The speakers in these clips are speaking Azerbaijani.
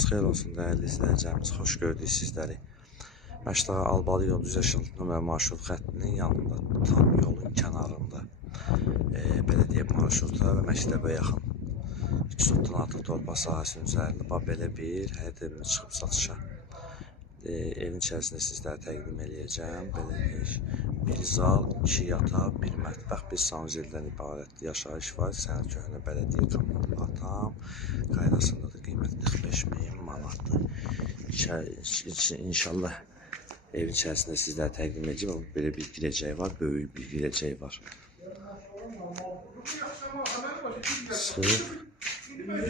Xeyir olsun dəyərli izləyicilərimiz, xoş gördük sizləri. Məşdağa Albalı yol düz yaşıl nömrə marşrut xəttinin yanında, tam yolun kənarında belə deyək, marşruta və məktəbə yaxın 200-dan artıq torpaq sahəsinin üzərində belə bir həyət evini çıxıb satışa. Evin içərisində sizlərə təqdim edəcəm. Belə bir zal, 2 yataq, 1 mətbəx, 1 sanuzeldən ibarət yaşayış var. Sənə köhnə bələdiyyə kommunal tam qaydasında da qiymət 45.000 manatdır. İnşallah evin içərisində sizlərə təqdim edəcəm. Belə bir girəcək var, böyük bir girəcək var. Sırf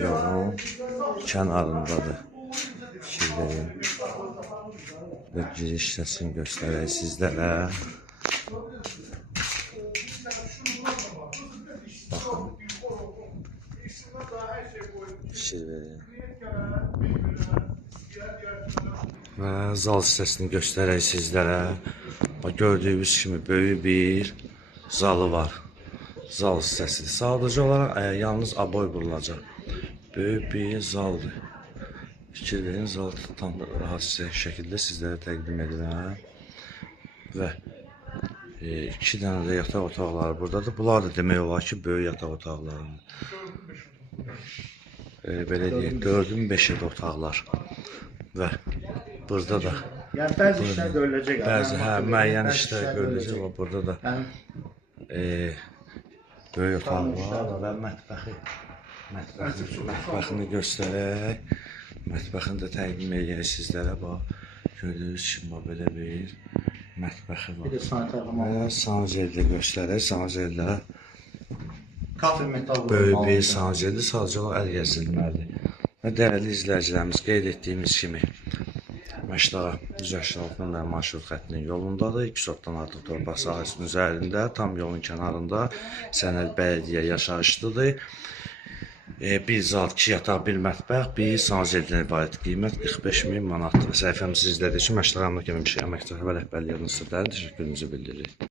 yolun kənarındadır. Ve giriş sesini göstereyim sizlere. Bakın. Ve zal sesini göstereyim sizlere. Bak, gördüğünüz gibi böyük bir zalı var. Zal sesi. Sadece olarak yalnız aboy bulunacak. Böyük bir zaldır. Fikir verin, zal tam rahat şəkildə sizlərə təqdim edirəm. Və 2 dənə də yataq otaqları buradadır. Bunlar da demək olar ki, böyük yataq otaqlarıdır. Belə deyək, 4-ün 5-ə də otaqlar. Və burada da bəzi işlər görüləcək. Bəzi, müəyyən işlər görüləcək. Burada da böyük otaq var və mətbəxini göstərək. Mətbəxini də təqdim edəcək sizlərə. Bax, gördüyünüz kimi belə bir mətbəxi var. Və sanuzeldə göstərək. Sanuzeldə böyük bir sanuzeldir. Sadəcə əl gəzilməlidir. Və dəyərli izləyicilərimiz, qeyd etdiyimiz kimi Məşdağa düz yaşıl nömrə marşrut xəttinin yolundadır. 200-dan artıq torpaq sahəsinin üzərində, tam yolun kənarında sənəd bələdiyyə yaşayışlıdır. 1 zal, 2 yataq, 1 mətbəx, 1 sanuzeldən ibarət qiymət 45.000 manatdır. Səhifəmizi izlədiyi üçün Məşdağa Əmlak Əməkdaşlığı və Rəhbərliyi adına sizlərə təşəkkürümüzü bildiririk.